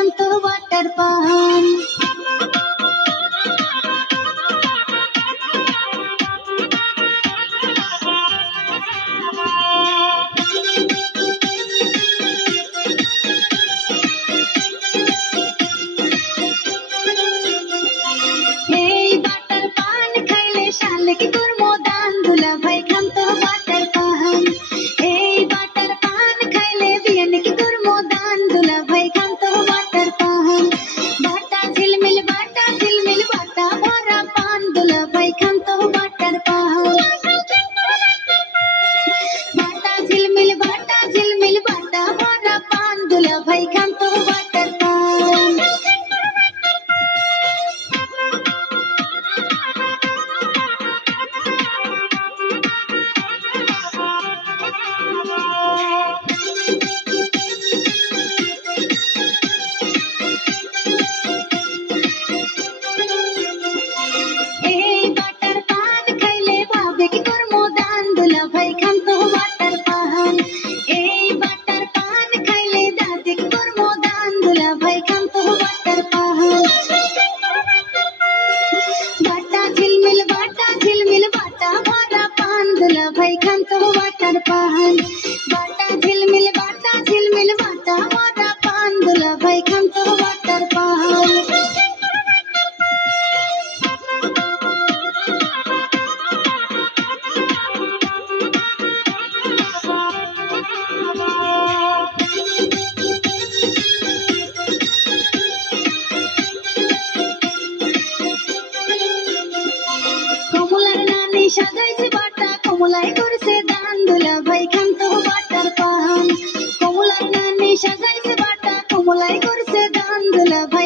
খান্ত butter পান। এই butter পান খাইলে শালে কি করবো দান, দুলা ভাই খান্ত বাটার পান। এই বাটার পান খাইলে বিয়ান কি করবো দান, দুলা ভাই খান্ত বাটার পান। বাটা ঝিলমিল বাটা ভরা পান, দুলা ভাই খান্ত বাটার পান। বাটা ঝিলমিল বাটা ভরা পান, দুলা ভাই খান্ত বাটার পান। এই বাটার পান খাইলে ভাবে কি করবো দান, দুলা ভাই খান্ত বাটার পান। এই বাটার পান খাইলে দাদি কি করবো দান, দুলা ভাই খান্ত বাটার পান। বাটা ঝিলমিল বাটা ভরা পান, দুলা ভাই খান্ত বাটার পান। বাটা ঝিলমিল বাটা ভরা পান, দুলা ভাই খান্ত বাটার পান। কমলার নানি সাজাইছে বাটা, কমলাই করছে দান, দুলা ভাই খান্ত বাটার পান। কমলার নানি সাজাইছে বাটা, কমলাই করছে দান, দুলা ভাই